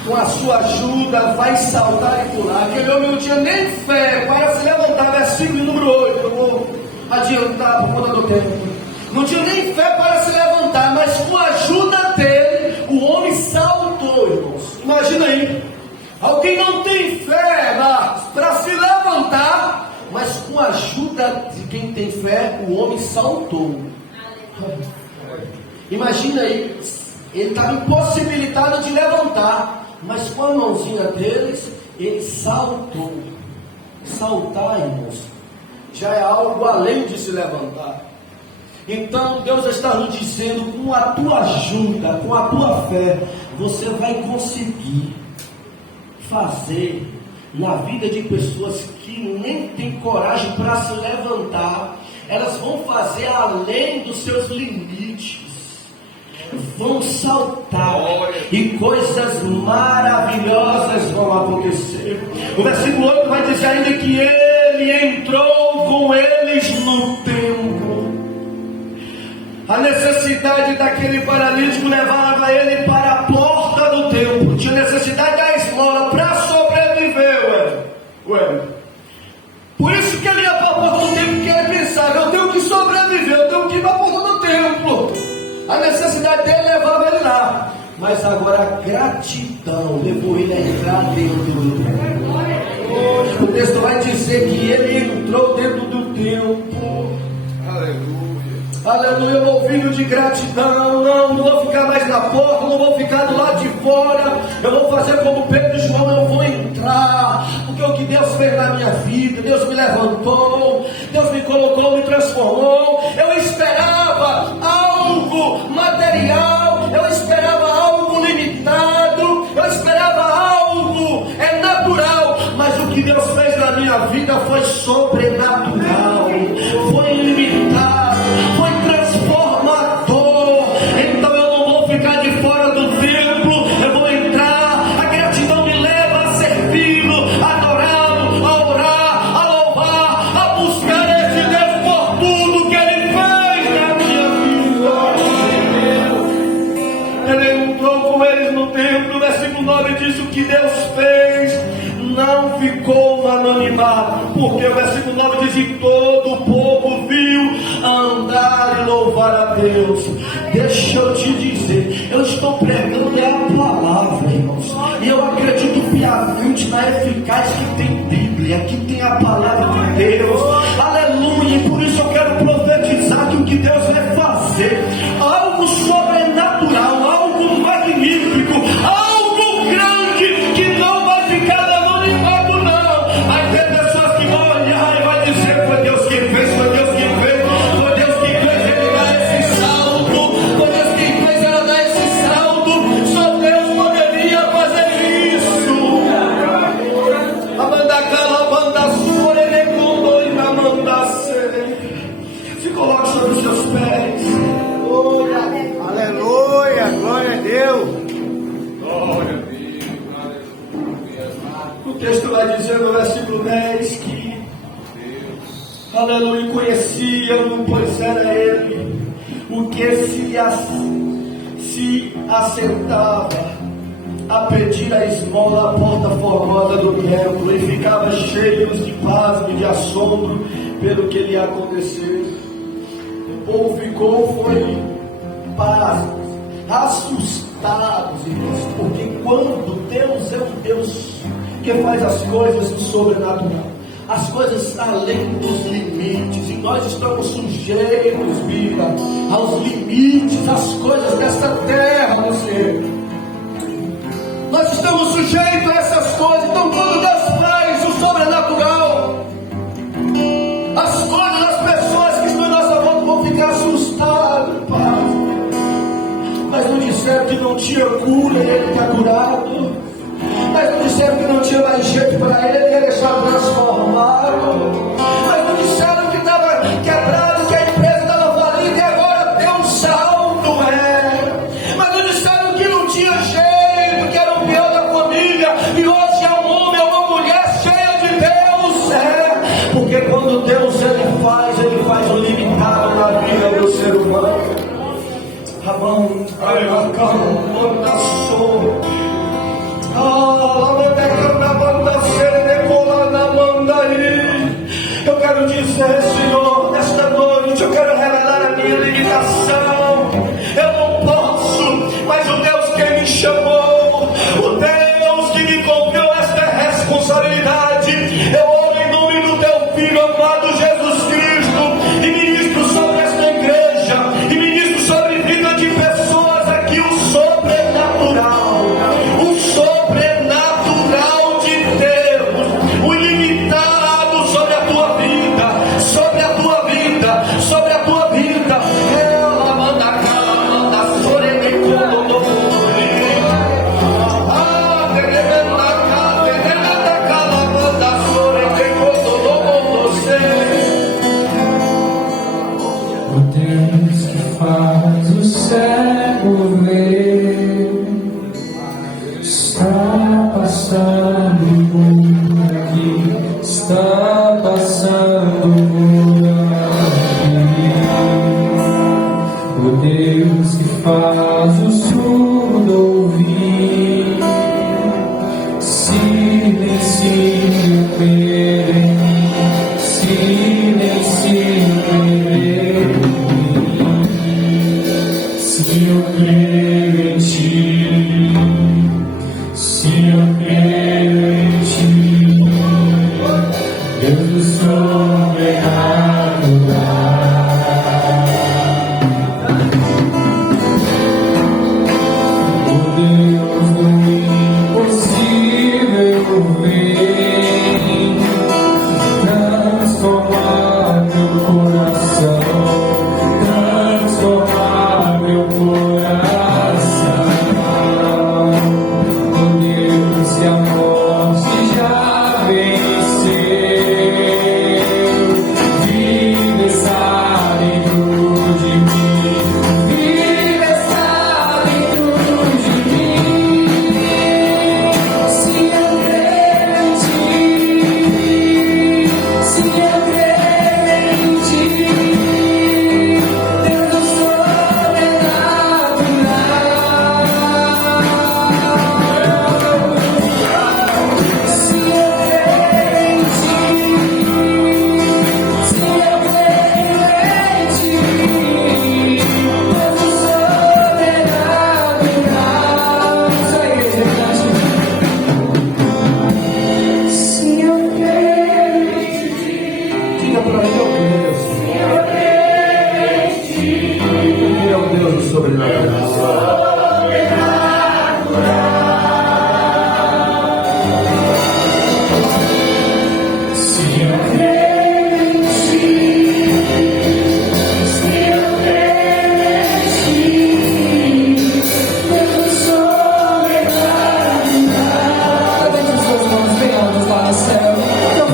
com a sua ajuda, vai saltar e pular. Aquele homem não tinha nem fé para se levantar. Versículo número 8. Eu vou adiantar por conta do tempo. Não tinha nem fé para se levantar, mas com a ajuda dele, o homem saltou, irmãos. Imagina aí. Alguém não tem fé para se levantar, mas com a ajuda de quem tem fé, o homem saltou. Imagina aí. Ele estava impossibilitado de levantar, mas com a mãozinha deles, ele saltou. Saltar, irmãos, já é algo além de se levantar. Então Deus está nos dizendo: com a tua ajuda, com a tua fé, você vai conseguir fazer na vida de pessoas que nem têm coragem para se levantar. Elas vão fazer além dos seus limites, vão saltar, e coisas maravilhosas vão acontecer. O versículo 8 vai dizer ainda que ele entrou com eles no templo. A necessidade daquele paralítico levava ele para a porta do templo. Tinha necessidade da esmola para sobreviver, Por isso que ele ia para a porta do templo, porque ele pensava: eu tenho que sobreviver, eu tenho que ir para a porta do templo. A necessidade dele levava ele lá, mas agora a gratidão levou ele a entrar dentro do templo. O texto vai dizer que ele entrou dentro do templo. Aleluia, movido de gratidão. Não vou ficar mais na porta, não vou ficar do lado de fora. Eu vou fazer como Pedro e João, eu vou entrar, porque o que Deus fez na minha vida, Deus me levantou, Deus me colocou, me transformou. Eu esperava algo material, eu esperava algo limitado, eu esperava algo natural, mas o que Deus fez na minha vida foi sobrenatural, foi ilimitado, foi transformador. Então eu não vou ficar de fora do templo, eu vou entrar. A gratidão me leva a servi-lo, a adorá-lo, a orar, a louvar, a buscar esse Deus por tudo que Ele fez na minha vida. Ele entrou com eles no templo. Versículo 9 diz: o que Deus fez não ficou no anonimato. porque o versículo 9 diz: e todo o povo viu andar e louvar a Deus. Deixa eu te dizer, eu estou pregando a palavra, irmãos, e eu acredito piamente na eficaz que tem Bíblia, que tem a palavra de Deus, aleluia. E por isso eu quero profetizar que o que Deus vai fazer, algo sobrenatural, algo magnífico, algo grande, que não vai ficar no anonimato, não. Vai ter pessoas que vão olhar e vai dizer: foi Deus que fez, foi Deus que fez, foi Deus que fez ele dar esse salto, foi Deus que fez ela dar esse salto, só Deus poderia fazer isso. Se coloque sobre os seus pés. Aleluia, glória a Deus. Glória a Deus. O texto vai dizer no versículo 10 que, aleluia, conheciam, pois era ele o que se assentava a pedir a esmola à porta formosa do templo, e ficava cheios de pasmo e de assombro pelo que lhe aconteceu. O povo ficou, foi pasmos, assustados, irmãos, porque quando Deus é um Deus que faz as coisas no sobrenatural, as coisas além dos limites, e nós estamos sujeitos, Bíblia, aos limites, às coisas desta terra, meu Senhor. Nós estamos sujeitos a essas coisas. Então quando Deus faz o sobrenatural, as coisas, as pessoas que estão em nossa volta vão ficar assustadas, Pai. Mas não disseram que não tinha cura e ele está curado. Mas não disseram que não tinha mais jeito para ele, ele ia deixar transformado. Mas não disseram que estava quebrado, que a empresa estava falida e agora deu um salto, Mas não disseram que não tinha jeito, que era o pior da família, e hoje é um homem, é uma mulher cheia de Deus, Porque quando Deus ele faz o limitado na vida do ser humano. Eu quero dizer, Senhor, nesta noite eu quero revelar a minha limitação. Eu não posso, mas o Deus que me chamou, o Deus que me confiou esta responsabilidade, eu oro em nome do teu Filho amado Jesus Cristo, e ministro sobre esta igreja, e ministro sobre a vida de pessoas aqui, o sobrenatural de Deus, o ilimitado sobre a tua vida, sobre a tua vida, sobre a tua vida. Ela manda cá, manda sorene quando não morre. Teremenda cá, manda sorene quando não O Deus que faz o cego ver está passando por aqui, está passando por aqui. O Deus que faz o surdo ouvir, silencia ele, silencia ele. Se eu creio em ti, se eu creio em ti, Deus do sobrenatural. sobrenatural.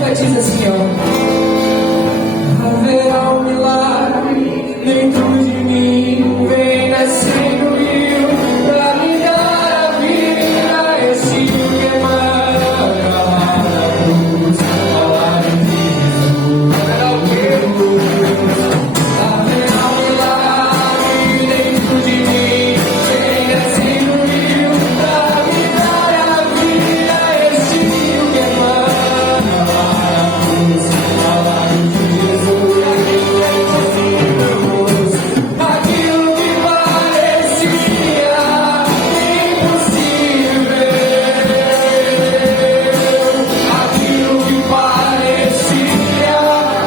Diz assim, ó: haverá um milagre dentro de mim, vem nascendo o rio pra me dar a vida, esse rio que emana da cruz, palavra de Jesus. Haverá um milagre dentro de mim, vem nascendo o rio pra me dar a vida, esse rio que emana. Aquilo que parecia impossível, aquilo que parecia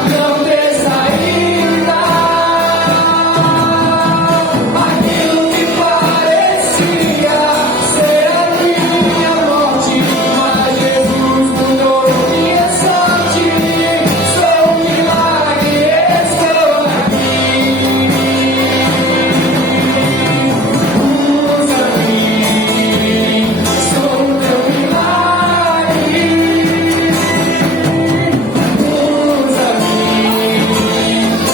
não ter saída, aquilo que parecia ser a minha morte, mas Jesus mudou minha sorte. Sou um milagre, estou aqui. Usa-me, sou o teu milagre. Usa-me,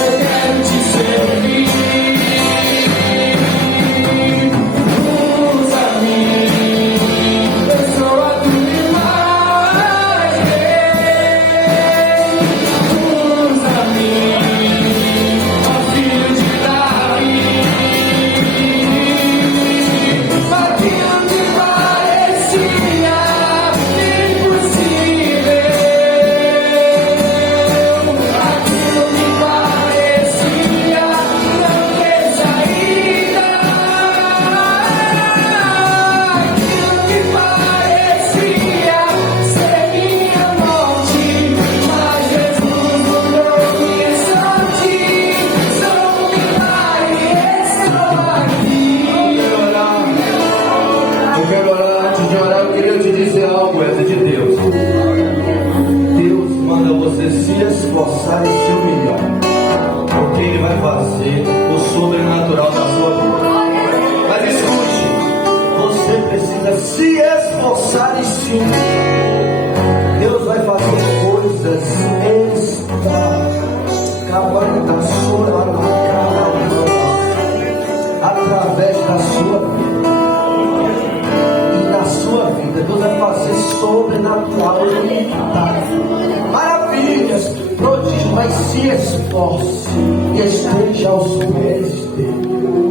eu quero te servir. Usa-me, eu sou a tua imagem. Usa-me, ó filho de Davi. Aquilo que parecia impossível, aquilo que parecia não ter saída, aquilo que parecia ser minha morte, mas Jesus mudou minha sorte. Sou um milagre, estou aqui. Eu quero orar, antes de orar, eu queria te dizer algo, essa de Deus. Deus manda você se esforçar e se humilhar, porque Ele vai fazer o sobrenatural da sua vida. Mas escute, você precisa se esforçar e se humilhar. Deus vai fazer coisas através da sua vida. Deus vai fazer sobrenatural, maravilhas, prodígios, mas se esforce e esteja aos pés dele.